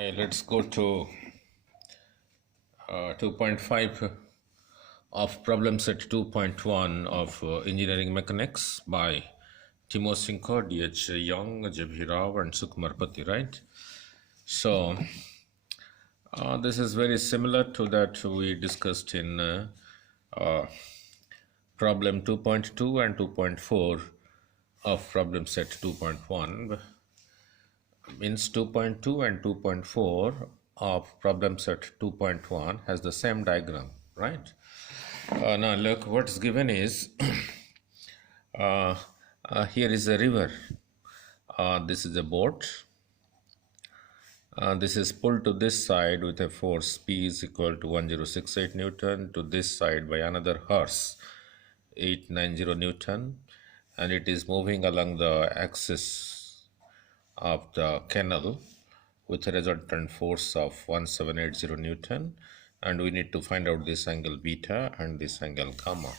Let's go to 2.5 of problem set 2.1 of engineering mechanics by Timo Sinko, D.H. Young, J.B. Rao, and Sukumar Pati, right? So, this is very similar to that we discussed in problem 2.2 and 2.4 of problem set 2.1. Means 2.2 and 2.4 of problem set 2.1 has the same diagram, right? Now look, what's given is uh, here is a river. This is a boat. This is pulled to this side with a force P is equal to 1068 Newton, to this side by another horse 890 Newton, and it is moving along the axis of the canal with a resultant force of 1780 Newton, and we need to find out this angle beta and this angle gamma.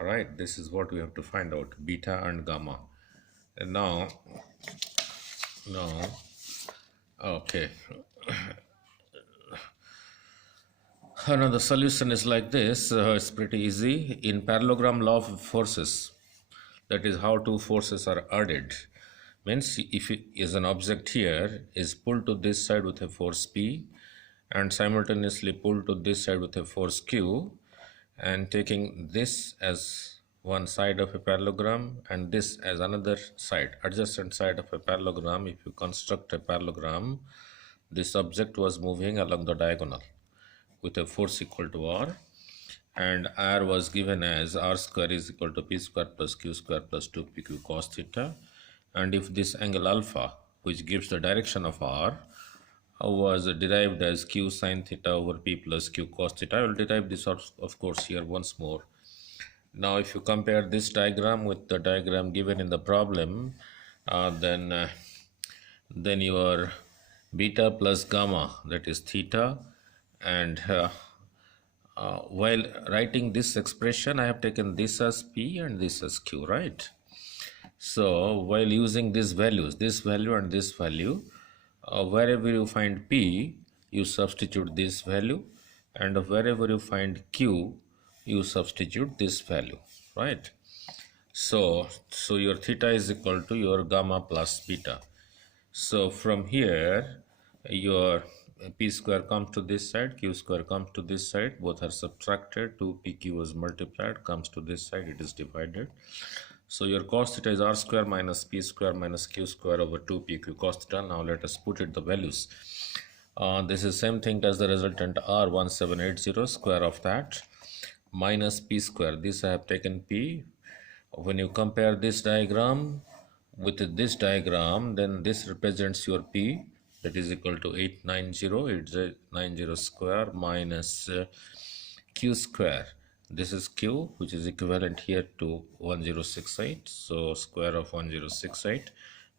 All right, this is what we have to find out, beta and gamma. And now okay, now the solution is like this. It's pretty easy. In parallelogram law of forces, that is how two forces are added. Means if it is an object here is pulled to this side with a force P and simultaneously pulled to this side with a force Q, and taking this as one side of a parallelogram and this as another side, adjacent side of a parallelogram. If you construct a parallelogram, this object was moving along the diagonal with a force equal to R, and R was given as R square is equal to P square plus Q square plus 2PQ cos theta. And if this angle alpha, which gives the direction of R, was derived as Q sine theta over P plus Q cos theta, I will derive this of course here once more. Now if you compare this diagram with the diagram given in the problem, then your beta plus gamma, that is theta, and while writing this expression I have taken this as P and this as Q, right? So while using these values, this value and this value, wherever you find P, you substitute this value, and wherever you find Q, you substitute this value, right? So your theta is equal to your gamma plus beta. So from here, your P square comes to this side, Q square comes to this side, both are subtracted, 2PQ is multiplied, comes to this side, it is divided. So your cos theta is R square minus P square minus Q square over 2PQ cos theta. Now let us put it the values. This is same thing as the resultant R 1780 square of that minus P square. This I have taken P. When you compare this diagram with this diagram, then this represents your P, that is equal to 890. It's 890 square minus Q square. This is Q, which is equivalent here to 1068. So square of 1068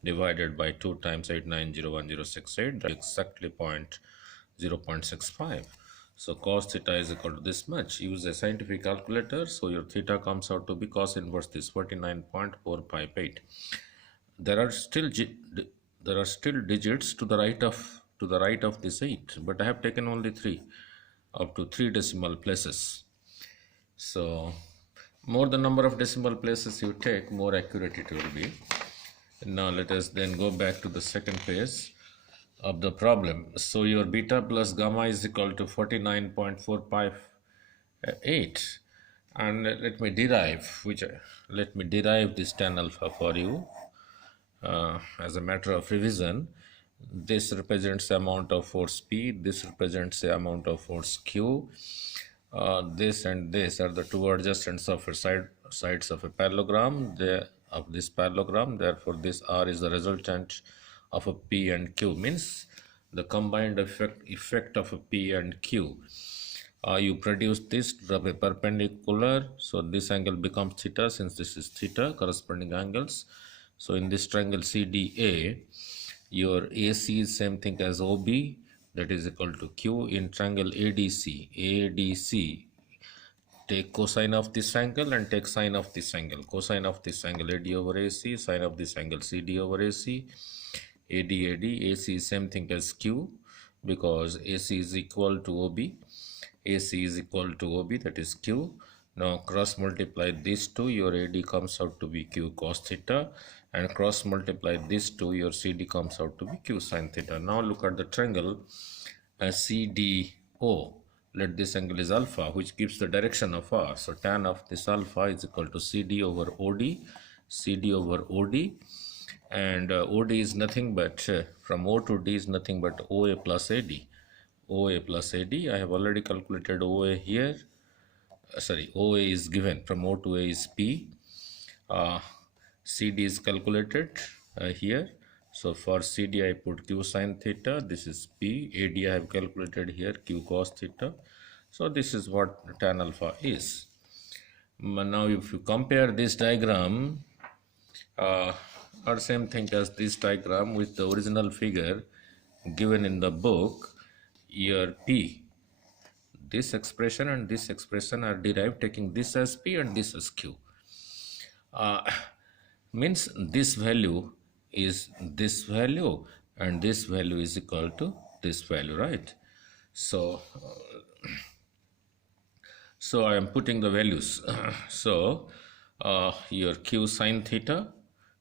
divided by 2 times 890 1068, that is exactly 0.65. So cos theta is equal to this much. Use a scientific calculator. So your theta comes out to be cos inverse this 49.458. There are still digits to the right of this 8, but I have taken only 3, up to 3 decimal places. So more the number of decimal places you take, more accurate it will be. Now let us then go back to the second page of the problem. So your beta plus gamma is equal to 49.458, and let me derive this tan alpha for you as a matter of revision. This represents the amount of force P, this represents the amount of force Q. This and this are the two adjacents of a sides of a parallelogram of this parallelogram. Therefore this R is the resultant of a P and Q, means the combined effect of a P and Q. You produce this to be perpendicular, so this angle becomes theta, since this is theta, corresponding angles. So in this triangle CDA, your AC is same thing as OB, that is equal to Q. In triangle ADC, take cosine of this angle and take sine of this angle. Cosine of this angle AD over AC, sine of this angle CD over AC. AD, AD, AC is same thing as Q, because AC is equal to OB. AC is equal to OB, that is Q. Now cross multiply these two, your AD comes out to be Q cos theta, and cross multiply these two, your CD comes out to be Q sin theta. Now look at the triangle CDO. Let this angle is alpha, which gives the direction of R. So tan of this alpha is equal to CD over OD, CD over OD, and OD is nothing but from O to D is nothing but OA plus AD. OA plus AD. I have already calculated OA here. OA is given from O to A is P. CD is calculated here. So for CD I put Q sin theta. This is P. AD I have calculated here Q cos theta. So this is what tan alpha is. Now if you compare this diagram or same thing as this diagram with the original figure given in the book, here P, this expression and this expression are derived taking this as P and this as Q. Means this value is this value and this value is equal to this value, right? So I am putting the values. Your Q sin theta,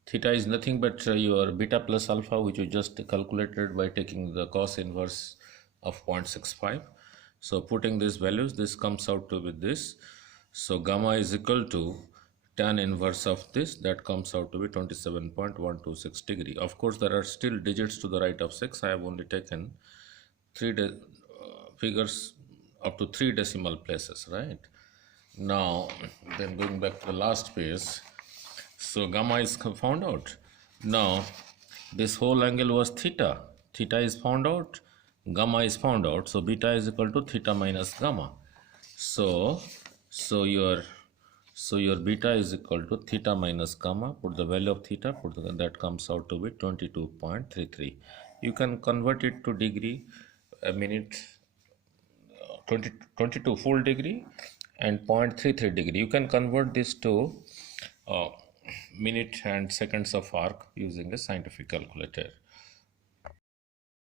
theta is nothing but your beta plus alpha, which you just calculated by taking the cos inverse of 0.65. So putting these values, this comes out to be this. So gamma is equal to tan inverse of this, that comes out to be 27.126 degree. Of course, there are still digits to the right of 6. I have only taken figures up to 3 decimal places, right? Now, then going back to the last page, so gamma is found out. Now, this whole angle was theta. Theta is found out, gamma is found out. So beta is equal to theta minus gamma. So your beta is equal to theta minus gamma. Put the value of theta, that comes out to be 22.33. You can convert it to degree, a minute, 22 full degree and 0.33 degree. You can convert this to minute and seconds of arc using a scientific calculator.